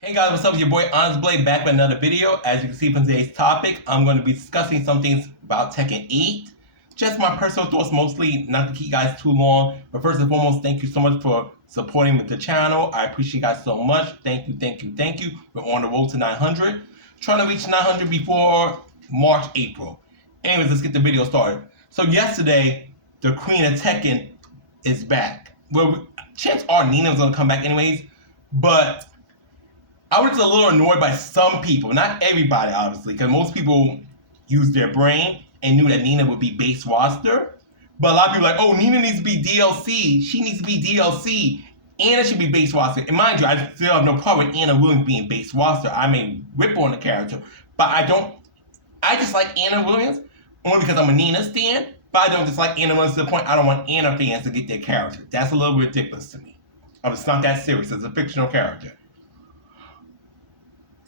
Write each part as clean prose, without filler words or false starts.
Hey guys, what's up? Your boy Onyxe Blade back with another video. As you can see from today's topic, I'm going to be discussing some things about Tekken 8. Just my personal thoughts mostly, not to keep you guys too long. But first and foremost, thank you so much for supporting the channel. I appreciate you guys so much. Thank you, thank you, thank you. We're on the road to 900. Trying to reach 900 before March, April. Anyways, let's get the video started. So yesterday, the Queen of Tekken is back. Well, chances are Nina's going to come back anyways. But I was a little annoyed by some people, not everybody, obviously, because most people used their brain and knew that Nina would be base roster. But a lot of people are like, oh, Nina needs to be DLC. She needs to be DLC. Anna should be base roster. And mind you, I still have no problem with Anna Williams being base roster. I may rip on the character, but I just like Anna Williams only because I'm a Nina stan, but I don't dislike Anna Williams to the point I don't want Anna fans to get their character. That's a little ridiculous to me. It's not that serious. It's a fictional character.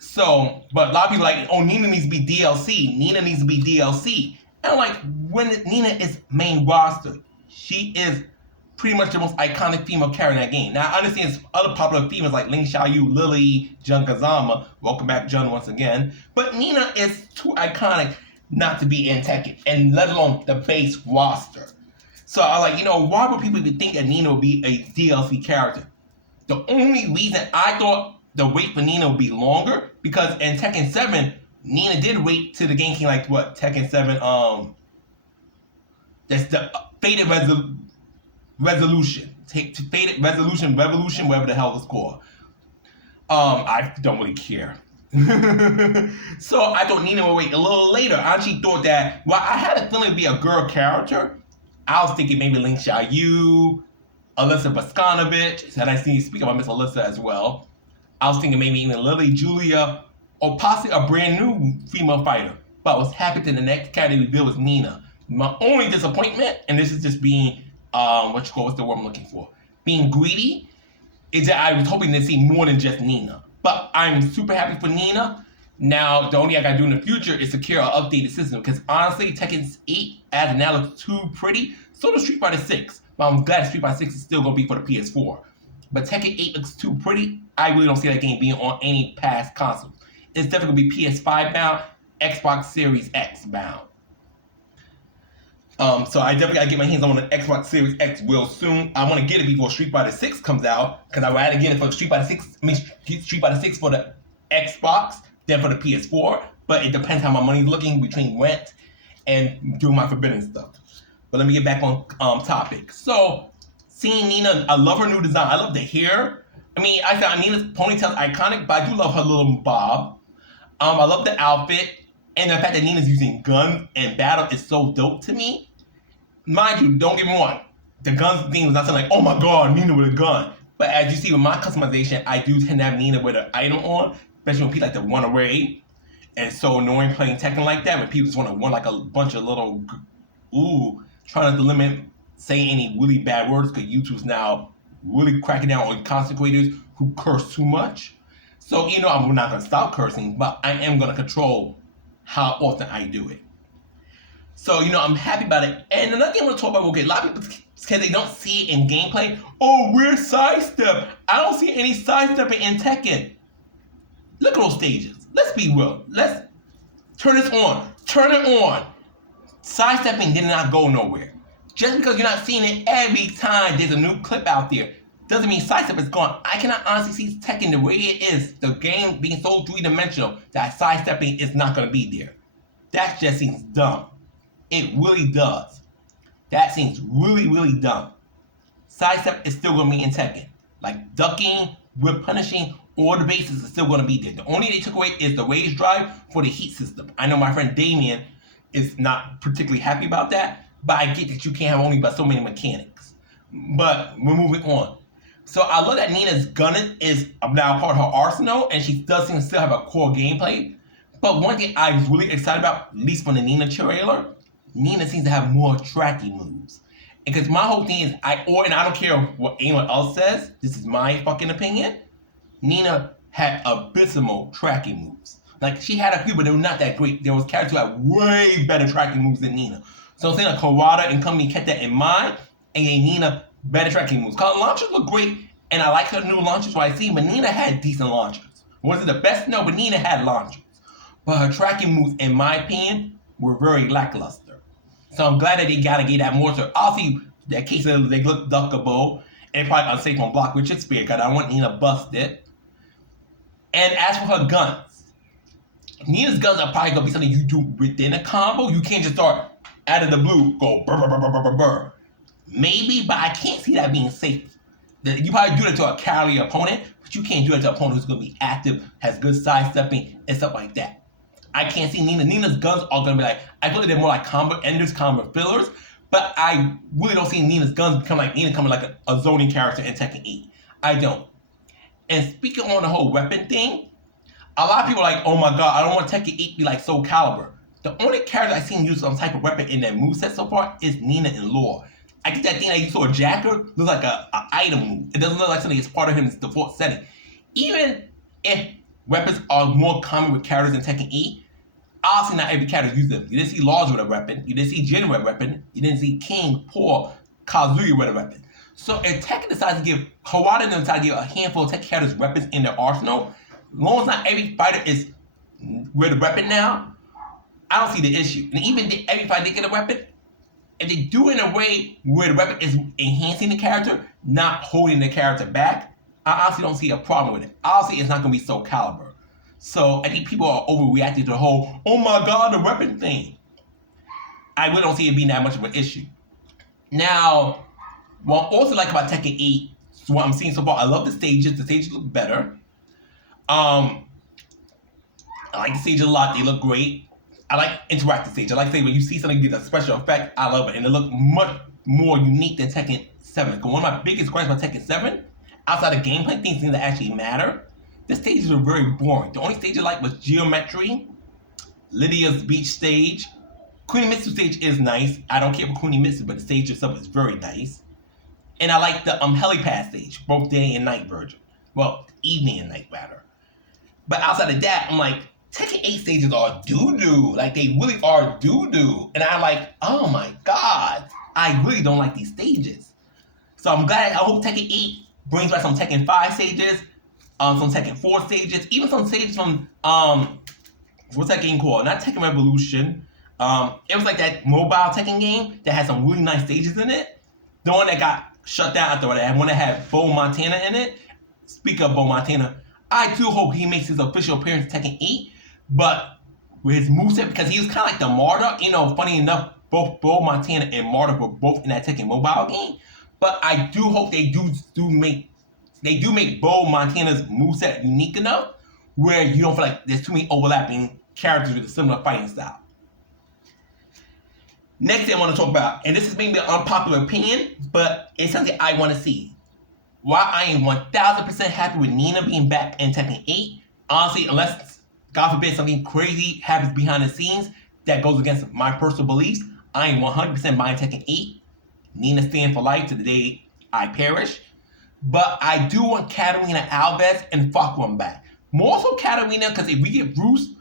So, but a lot of people are like, oh, Nina needs to be DLC. Nina needs to be DLC. And I'm like, when Nina is main roster, she is pretty much the most iconic female character in that game. Now, I understand there's other popular females like Ling Xiaoyu, Lily, Jun Kazama. Welcome back, Jun, once again. But Nina is too iconic not to be in Tekken, and let alone the base roster. So I was like, why would people even think that Nina would be a DLC character? The only reason I thought the wait for Nina would be longer because in Tekken 7, Nina did wait till the game came like what? Tekken 7, that's the Faded Resolution. Faded Resolution, Revolution, whatever the hell it's called. I don't really care. So I thought Nina would wait a little later. I actually thought that, well, I had a feeling it'd be a girl character. I was thinking maybe Ling Xiaoyu, Alyssa Boskanovich, and I see you speak about Miss Alyssa as well. I was thinking maybe even Lily, Julia, or possibly a brand new female fighter. But I was happy that the next character reveal was Nina. My only disappointment, and this is just being, what's the word I'm looking for? Being greedy, is that I was hoping to see more than just Nina. But I'm super happy for Nina. Now, the only thing I gotta do in the future is secure an updated system. Because honestly, Tekken 8 as of now looks too pretty. So does Street Fighter 6. But I'm glad Street Fighter 6 is still gonna be for the PS4. But Tekken 8 looks too pretty. I really don't see that game being on any past consoles. It's definitely going to be PS5 bound, Xbox Series X bound. So I definitely got to get my hands on an Xbox Series X real soon. I want to get it before Street Fighter 6 comes out because I would rather get it for Street Fighter 6 for the Xbox than for the PS4. But it depends how my money's looking between rent and doing my forbidden stuff. But let me get back on topic. So, seeing Nina, I love her new design. I love the hair. I mean, I thought Nina's ponytail's iconic, but I do love her little bob. I love the outfit, and the fact that Nina's using guns in battle is so dope to me. Mind you, don't get me wrong. The guns thing was not something like, oh my god, Nina with a gun. But as you see with my customization, I do tend to have Nina with an item on, especially when people like to run away. And it's so annoying playing Tekken like that when people just want to run like a bunch of little, trying to limit saying any really bad words because YouTube's now really cracking down on content creators who curse too much. So, I'm not going to stop cursing, but I am going to control how often I do it. So, I'm happy about it. And another thing I want to talk about, okay, a lot of people, because they don't see it in gameplay, oh, we're sidestep. I don't see any sidestepping in Tekken. Look at those stages. Let's be real. Let's turn this on. Turn it on. Sidestepping did not go nowhere. Just because you're not seeing it every time there's a new clip out there doesn't mean sidestep is gone. I cannot honestly see Tekken the way it is, the game being so three-dimensional, that sidestepping is not going to be there. That just seems dumb. It really does. That seems really, really dumb. Sidestep is still going to be in Tekken. Like ducking, whip punishing, all the bases are still going to be there. The only thing they took away is the rage drive for the heat system. I know my friend Damien is not particularly happy about that, but I get that you can't have only but so many mechanics. But we're moving on. So I love that Nina's gun is now part of her arsenal, and she does seem to still have a core gameplay. But one thing I was really excited about, at least from the Nina trailer, Nina seems to have more tracking moves. And because my whole thing is, and I don't care what anyone else says, this is my fucking opinion, Nina had abysmal tracking moves. Like, she had a few, but they were not that great. There was characters who had way better tracking moves than Nina. So I'm saying that Kawada and company kept that in mind, and gave Nina better tracking moves. Cause launchers look great, and I like her new launchers what I see, but Nina had decent launchers. Was it the best? No, but Nina had launchers. But her tracking moves, in my opinion, were very lackluster. So I'm glad that they gotta get that more. So obviously, that case they look duckable and probably unsafe on block, which is fair because I don't want Nina busted. And as for her guns, Nina's guns are probably gonna be something you do within a combo. You can't just start out of the blue, go burr, burr, burr, burr, burr, burr. Maybe, but I can't see that being safe. You probably do that to a carrier opponent, but you can't do it to an opponent who's gonna be active, has good sidestepping, and stuff like that. I can't see Nina. Nina's guns are gonna be like, I feel like they're more like combo enders, combo fillers, but I really don't see Nina's guns become like Nina coming like a zoning character in Tekken 8. I don't. And speaking on the whole weapon thing, a lot of people are like, oh my god, I don't want Tekken 8 to be like Soul Calibur. The only character I've seen use some type of weapon in that moveset so far is Nina in lore. I think that thing that you saw Jacker looks like an item move. It doesn't look like something that's part of his default setting. Even if weapons are more common with characters in Tekken 8, obviously not every character uses them. You didn't see Laws with a weapon. You didn't see Jin with a weapon. You didn't see King, Paul, Kazuya with a weapon. So if Tekken decides to give, Kawada and them decide to give a handful of Tekken characters weapons in their arsenal, as long as not every fighter is with a weapon now, I don't see the issue. And even if every fighter they get a weapon, if they do it in a way where the weapon is enhancing the character, not holding the character back, I honestly don't see a problem with it. Obviously, it's not going to be Soul Calibur. So I think people are overreacting to the whole, oh my god, the weapon thing. I really don't see it being that much of an issue. Now, what I also like about Tekken 8, so what I'm seeing so far, I love the stages. The stages look better. I like the stages a lot. They look great. I like interactive stages. I like to say when you see something get a special effect, I love it. And it look much more unique than Tekken 7. Because one of my biggest gripes about Tekken 7, outside of gameplay, things that actually matter, the stages are very boring. The only stage I like was Geometry, Lydia's Beach stage. Kunimitsu stage is nice. I don't care for Kunimitsu, but the stage itself is very nice. And I like the helipad stage, both day and night version. Well, evening and night rather. But outside of that, I'm like, Tekken 8 stages are doo-doo. Like, they really are doo-doo. And I'm like, oh my god, I really don't like these stages. So I'm glad, I hope Tekken 8 brings back some Tekken 5 stages, some Tekken 4 stages, even some stages from, what's that game called? Not Tekken Revolution. It was like that mobile Tekken game that had some really nice stages in it. The one that got shut down after that, one that had Bo Montana in it. Speak of Bo Montana, I do hope he makes his official appearance in Tekken 8, but with his moveset, because he was kind of like the martyr. You know, funny enough, both Bo Montana and Martyr were both in that Tekken mobile game. But I do hope they do make Bo Montana's moveset unique enough where you don't feel like there's too many overlapping characters with a similar fighting style. Next thing I want to talk about, and this is maybe an unpopular opinion, but it's something I want to see. While I am 1000% happy with Nina being back in Tekken 8, honestly, unless, God forbid, something crazy happens behind the scenes that goes against my personal beliefs, I am 100% buying Tekken 8. Nina stand for life to the day I perish. But I do want Katarina Alves and Fakuram back. More so Katarina, because if we get Bruce,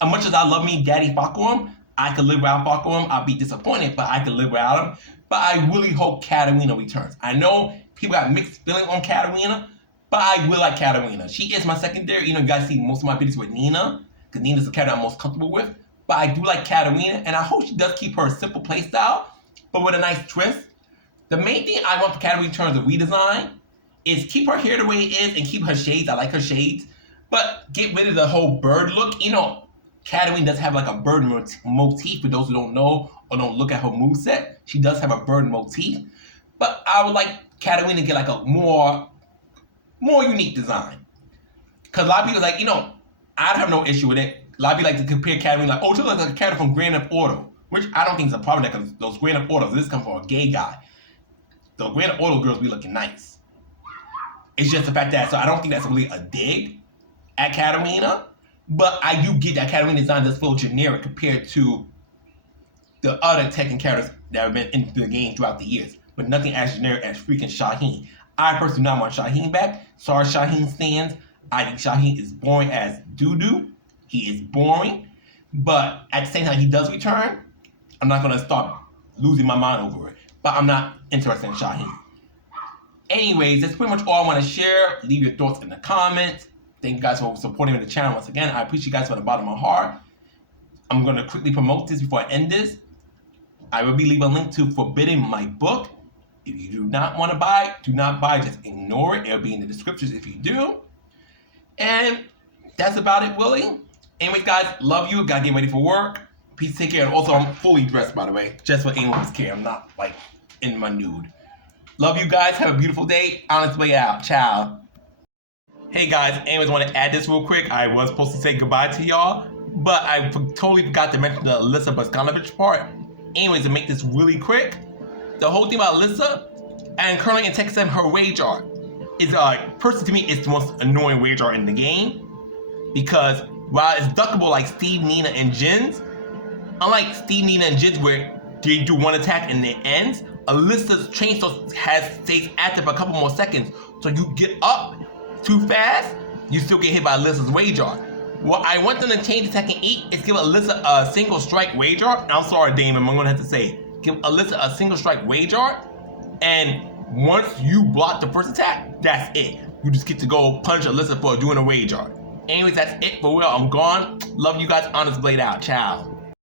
as much as I love me, Daddy Fakuram, I could live without Fakuram. I'll be disappointed, but I could live without him. But I really hope Katarina returns. I know people got mixed feelings on Katarina, but I will like Katarina. She is my secondary. You know, you guys see most of my videos with Nina, because Nina's the character I'm most comfortable with. But I do like Katarina, and I hope she does keep her simple playstyle, but with a nice twist. The main thing I want for Katarina in terms of redesign is keep her hair the way it is and keep her shades. I like her shades. But get rid of the whole bird look. You know, Katarina does have like a bird motif. For those who don't know or don't look at her moveset, she does have a bird motif. But I would like Katarina to get like a more unique design. Because a lot of people like, you know, I'd have no issue with it. A lot of people like to compare Katarina like, oh, she looks like a character from Grand Theft Auto. Which I don't think is a problem because those Grand Theft Autos, this comes from a gay guy. The Grand Theft Auto girls be looking nice. It's just the fact that, so I don't think that's really a dig at Katarina. But I do get that Katarina design does feel generic compared to the other Tekken characters that have been into the game throughout the years. But nothing as generic as freaking Shaheen. I personally do not want Shaheen back. Sorry, Shaheen stands. I think Shaheen is boring as doo-doo. He is boring. But at the same time, he does return. I'm not going to start losing my mind over it. But I'm not interested in Shaheen. Anyways, that's pretty much all I want to share. Leave your thoughts in the comments. Thank you guys for supporting the channel once again. I appreciate you guys from the bottom of my heart. I'm going to quickly promote this before I end this. I will be leaving a link to Forbidden, my book. If you do not want to buy, do not buy. Just ignore it. It'll be in the descriptions if you do. And that's about it, Willie. Anyways, guys, love you. Gotta get ready for work. Peace, take care. And also, I'm fully dressed, by the way, just for anyone's care. I'm not, like, in my nude. Love you guys. Have a beautiful day. Onyxe way out. Ciao. Hey, guys. Anyways, I want to add this real quick. I was supposed to say goodbye to y'all, but I totally forgot to mention the Alyssa Bogdanovich part. Anyways, to make this really quick, the whole thing about Alyssa, and currently in Tekken 7, her rage art is, personally to me, it's the most annoying rage art in the game. Because while it's duckable like Steve, Nina, and Jin's, unlike Steve, Nina, and Jin's where they do one attack and it ends, Alyssa's chainsaw stays active a couple more seconds. So you get up too fast, you still get hit by Alyssa's rage art. What I want them to change to Tekken 8 is give Alyssa a single strike rage art. I'm sorry, Damon, I'm gonna have to say, give Alyssa a single strike rage art, and once you block the first attack, that's it. You just get to go punch Alyssa for doing a rage art. Anyways, that's it for real. I'm gone. Love you guys. Onyxe Blade out. Ciao.